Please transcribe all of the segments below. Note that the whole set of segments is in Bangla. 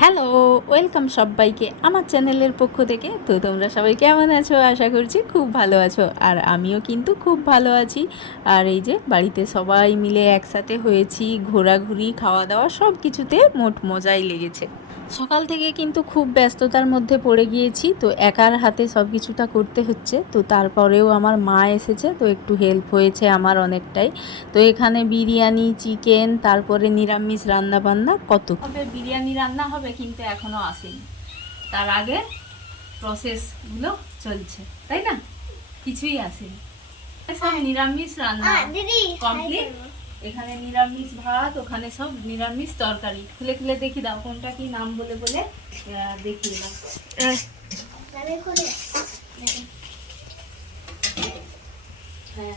হ্যালো, ওয়েলকাম সবাইকে আমার চ্যানেলের পক্ষ থেকে। তো তোমরা সবাই কেমন আছো? আশা করছি খুব ভালো আছো, আর আমিও কিন্তু খুব ভালো আছি। আর এই যে বাড়িতে সবাই মিলে একসাথে হয়েছি, ঘোরাঘুরি, খাওয়া দাওয়া সব কিছুতে মোট মজাই লেগেছে। সকাল থেকে কিন্তু খুব ব্যস্ততার মধ্যে পড়ে গিয়েছি, তো একার হাতে সব কিছুটা করতে হচ্ছে। তো তারপরেও আমার মা এসেছে, তো একটু হেল্প হয়েছে আমার অনেকটাই। তো এখানে বিরিয়ানি, চিকেন, তারপরে নিরামিষ রান্না বান্না কত হবে। বিরিয়ানি রান্না হবে কিন্তু এখনো আসেনি, তার আগে প্রসেসগুলো চলছে, তাই না? কিছুই আসেনি, সব নিরামিষ রান্না কমপ্লিট। এখানে নিরামিষ ভাত, ওখানে সব নিরামিষ তরকারি। খুলে খুলে দেখি দাও কোনটা কি নাম বলে বলে দেখিয়ে দাও। হ্যাঁ,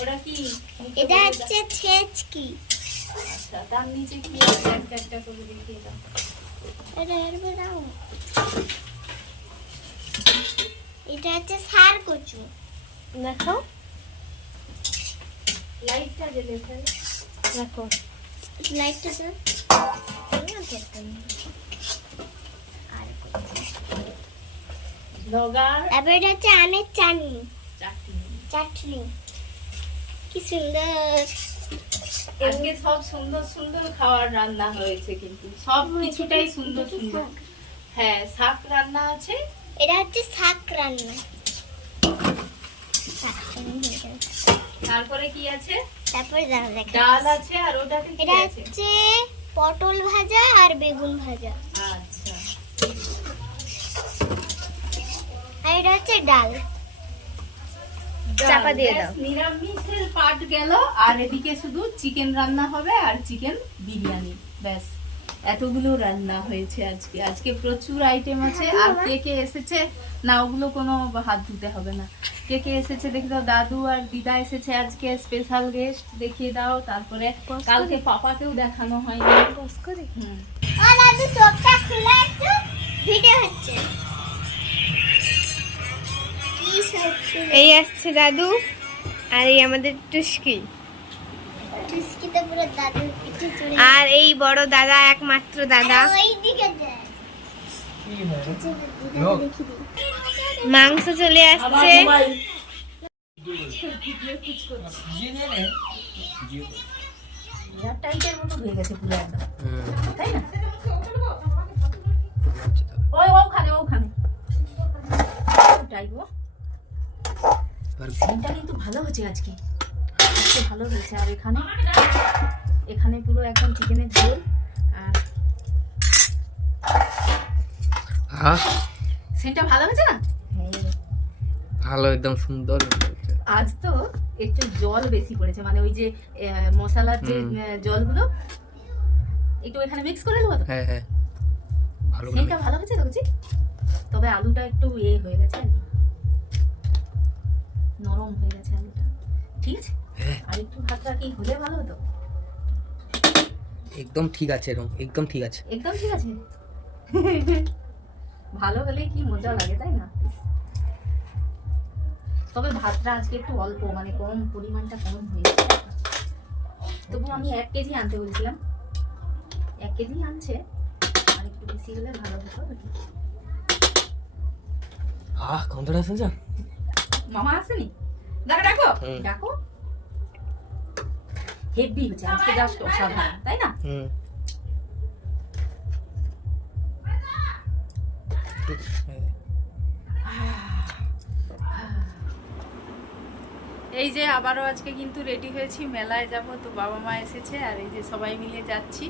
ওটা কি? এটা হচ্ছে ছেচকি। আচ্ছা, তার নিচে কি আছে একটা একটা করে দেখিয়ে দাও। এটা এরবে দাও। এটা হচ্ছে সার কচু। দেখো লাইটটা জ্বেলেছে, দেখো লাইটটা দাও। লগা এবার এটা হচ্ছে আমের চাটনি। চাটনি। চাটনি কি সুন্দর। আজকে সব সুন্দর সুন্দর খাবার রান্না হয়েছে, কিন্তু সব কিছুটাই সুন্দর সুন্দর। হ্যাঁ, শাক রান্না আছে। এটা হচ্ছে শাক রান্না। তারপরে কি আছে? তারপরে ডাল আছে, আর ওটাতে কি এটা আছে? হচ্ছে পটল ভাজা আর বেগুন ভাজা। আচ্ছা, আর এটা হচ্ছে ডাল। চাপা দিয়ে দাও। নিরামিষের পাট গেল, আর এদিকে শুধু চিকেন রান্না হবে আর চিকেন বিরিয়ানি, ব্যাস এতগুলো রান্না হয়েছে আজকে। আজকে প্রচুর আইটেম আছে। আর কে কে এসেছে না, ওগুলো কোনো হাত ধুতে হবে না। কে কে এসেছে দেখে দাও। দাদু আর দিদা এসেছে আজকে, স্পেশাল গেস্ট, দেখিয়ে দাও। তারপরে কালকে পাপাকেও দেখানো হয়নি। আর দাদু চোখটা খুলে একটু ভিডিও হচ্ছে। এই আসছে দাদু, আর এই আমাদের টুস্কি, টুস্কিতে পুরো দাদুর পিঠে চড়ে। আর এই বড় দাদা, একমাত্র দাদা। ওইদিকে যায়। মাংস চলে আসছে। টাইটের মতো হয়ে গেছে পুরো একদম, তাই না? ওখানে যাইবো। সিনটা কিন্তু ভালো হচ্ছে আজকে, ভালো হয়েছে। আর এখানে পুরো একদম চিকেনের ঝোল। আর সিনটা ভালো হয়েছে না? ভালো, একদম সুন্দর। আজ তো একটু জল বেশি পড়েছে, মানে ওই যে মশলার যে জলগুলো একটু এখানে মিক্স করে দেবো। হ্যাঁ হ্যাঁ, ভালো। সিনটা ভালো হয়েছে তো বুঝি, তবে আলুটা একটু হয়ে গেছে আর কি, নরম হয়ে গেছে আলুটা। ঠিক আছে, আর একটু ভাতটা কি হলে ভালো হতো। একদম ঠিক আছে, একদম ঠিক আছে, একদম ঠিক আছে। ভালো হলে কি মজা লাগে, তাই না? তবে ভাতটা আজকে একটু অল্প, মানে কম, পরিমাণটা কম হয়েছে। তবু আমি 1 কেজি আনতে বলছিলাম, 1 কেজি আনছে, আর একটু বেশি হলে ভালো হতো। গন্ধটা শুনছ? মামা আসেনি? ডাকো ডাকো। হেভি হচ্ছে আজকে, জাস্ট অসাধারণ, তাই না? এই যে আবারও আজকে কিন্তু রেডি হয়েছি, মেলায় যাব। তো বাবা মা এসেছে, আর এই যে সবাই মিলে যাচ্ছি।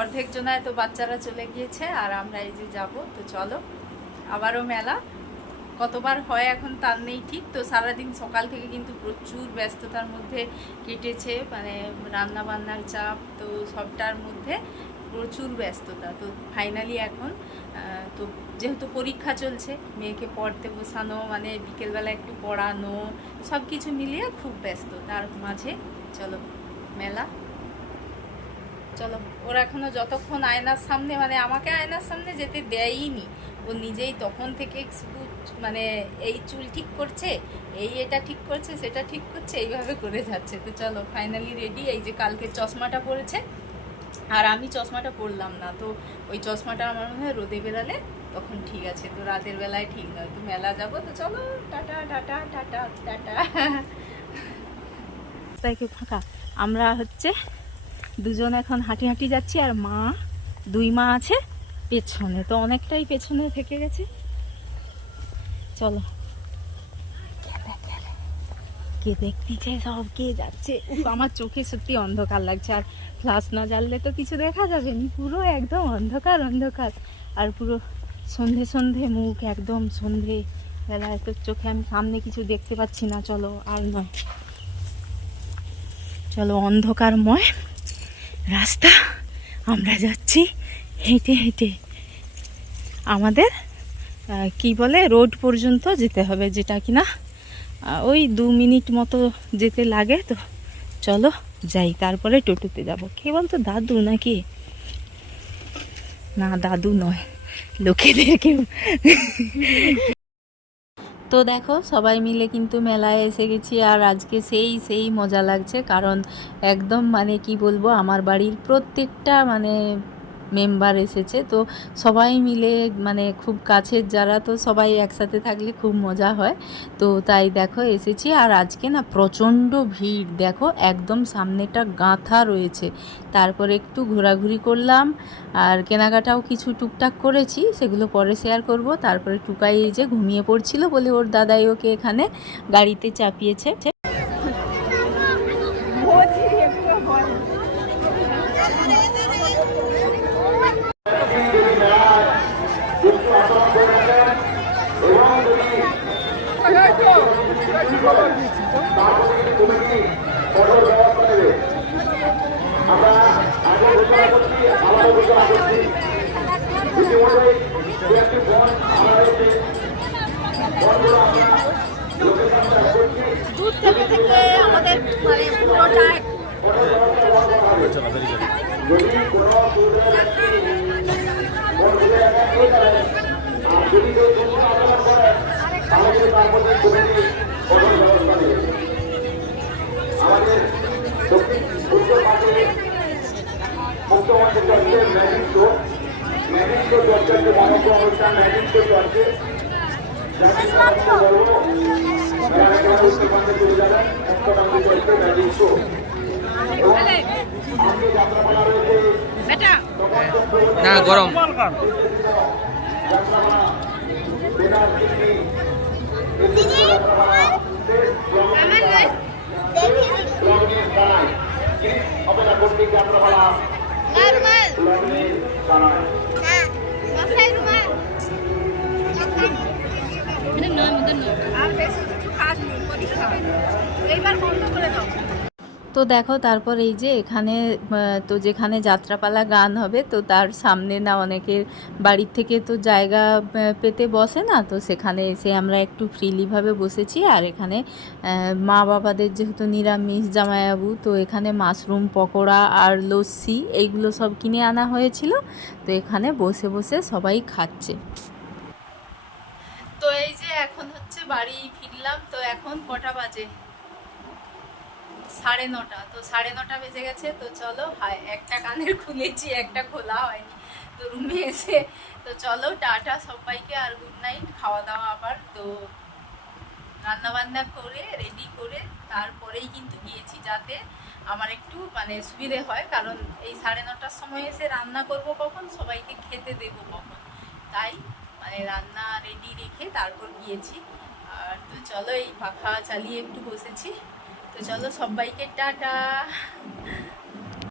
অর্ধেক জনায় তো বাচ্চারা চলে গিয়েছে, আর আমরা এই যে যাব। তো চলো, আবারও মেলা। কতবার হয় এখন তার নেই ঠিক। তো সারাদিন সকাল থেকে কিন্তু প্রচুর ব্যস্ততার মধ্যে কেটেছে, মানে রান্না বান্নার চাপ, তো সবটার মধ্যে প্রচুর ব্যস্ততা। তো ফাইনালি এখন তো যেহেতু পরীক্ষা চলছে, মেয়েকে পড়তে বসানো, মানে বিকেলবেলা একটু পড়ানো, সব কিছু মিলিয়ে খুব ব্যস্ত। তার মাঝে চলো মেলা, চলো। ওরা এখনো যতক্ষণ আয়নার সামনে, মানে আমাকে আয়নার সামনে যেতে দেয়ইনি, ও নিজেই তখন থেকে মানে এই চুল ঠিক করছে, এটা ঠিক করছে, সেটা ঠিক করছে, এইভাবে করে যাচ্ছে। তো চলো ফাইনালি রেডি। এই যে কালকে চশমাটা পরেছে, আর আমি চশমাটা পরলাম না, তো ওই চশমাটা আমার মনে হয় রোদে বেরালে তখন ঠিক আছে, তো রাতের বেলায় ঠিক নয়। তো মেলা যাব, তো চলো টাটা টাটা টাটা টাটা। তাই কি ফাঁকা, আমরা হচ্ছে দুজন এখন হাঁটি হাঁটি যাচ্ছি, আর মা, দুই মা আছে পেছনে, তো অনেকটাই পেছনে থেকে গেছে। চলো, কে দেখতেছে সব, কে যাচ্ছে। উফ, আমার চোখে সত্যি অন্ধকার লাগছে, আর ফ্লাশ না জ্বাললে তো কিছু দেখা যাবে না, পুরো একদম অন্ধকার অন্ধকার, আর পুরো সন্ধে সন্ধে মুখ, একদম সন্ধে বেলায় তো চোখে আমি সামনে কিছু দেখতে পাচ্ছি না। চলো, আর নয়, চলো, অন্ধকারময় রাস্তা আমরা যাচ্ছি হেঁটে হেঁটে। আমাদের কি বলে, রোড পর্যন্ত যেতে হবে, যেটা কিনা ওই 2 মিনিট মতো যেতে লাগে। তো চলো যাই, তারপরে টোটোতে যাব। কে বলতো, দাদু নাকি? না, দাদু নয়, লোকেদেরকে। তো দেখো, সবাই মিলে কিন্তু মেলায় এসে গেছি, আর আজকে সেই মজা লাগছে, কারণ একদম মানে কি বলবো, আমার বাড়ির প্রত্যেকটা মানে মেম্বার এসেছে, তো সবাই মিলে মানে খুব কাছের যারা, তো সবাই একসাথে থাকলে খুব মজা হয়। তো তাই দেখো এসেছি, আর আজকে না প্রচণ্ড ভিড়, দেখো একদম সামনেটা গাঁথা রয়েছে। তারপরে একটু ঘোরাঘুরি করলাম, আর কেনাকাটাও কিছু টুকটাক করেছি, সেগুলো পরে শেয়ার করব। তারপরে টুকাই এই যে ঘুমিয়ে পড়ছিল বলে ওর দাদাই ওকে এখানে গাড়িতে চাপিয়েছে। দূর থেকে থেকে আমাদের মানে পুরোটা না গরম। তো দেখো, তারপর এই যে এখানে তো যেখানে যাত্রাপালা গান হবে, তো তার সামনে না অনেকের বাড়ির থেকে তো জায়গা পেতে বসে না, তো সেখানে এসে আমরা একটু ফ্রিলিভাবে বসেছি। আর এখানে মা বাবাদের যেহেতু নিরামিষ জামাইবাবু, তো এখানে মাশরুম পকোড়া আর লস্যি এইগুলো সব কিনে আনা হয়েছিল, তো এখানে বসে বসে সবাই খাচ্ছে। তো এই যে এখন হচ্ছে বাড়ি ফিরলাম, তো এখন কটা বাজে, 9:30। তো 9:30 বেজে গেছে। তো চলো, একটা কানের খুলেছি, একটা খোলা হয়নি, তো রুমে এসে তো চলো টাটা সবাইকে, আর গুড নাইট। খাওয়া দাওয়া আবার তো রান্নাবান্না করে রেডি করে তারপরেই কিন্তু গিয়েছি, যাতে আমার একটু মানে সুবিধে হয়, কারণ এই 9:30টার সময় এসে রান্না করব কখন, সবাইকে খেতে দেবো কখন, তাই মানে রান্না রেডি রেখে তারপর গিয়েছি। আর তো চলো, এই পাখা চালিয়ে একটু বসেছি। তো চলো সবাইকে টাটা।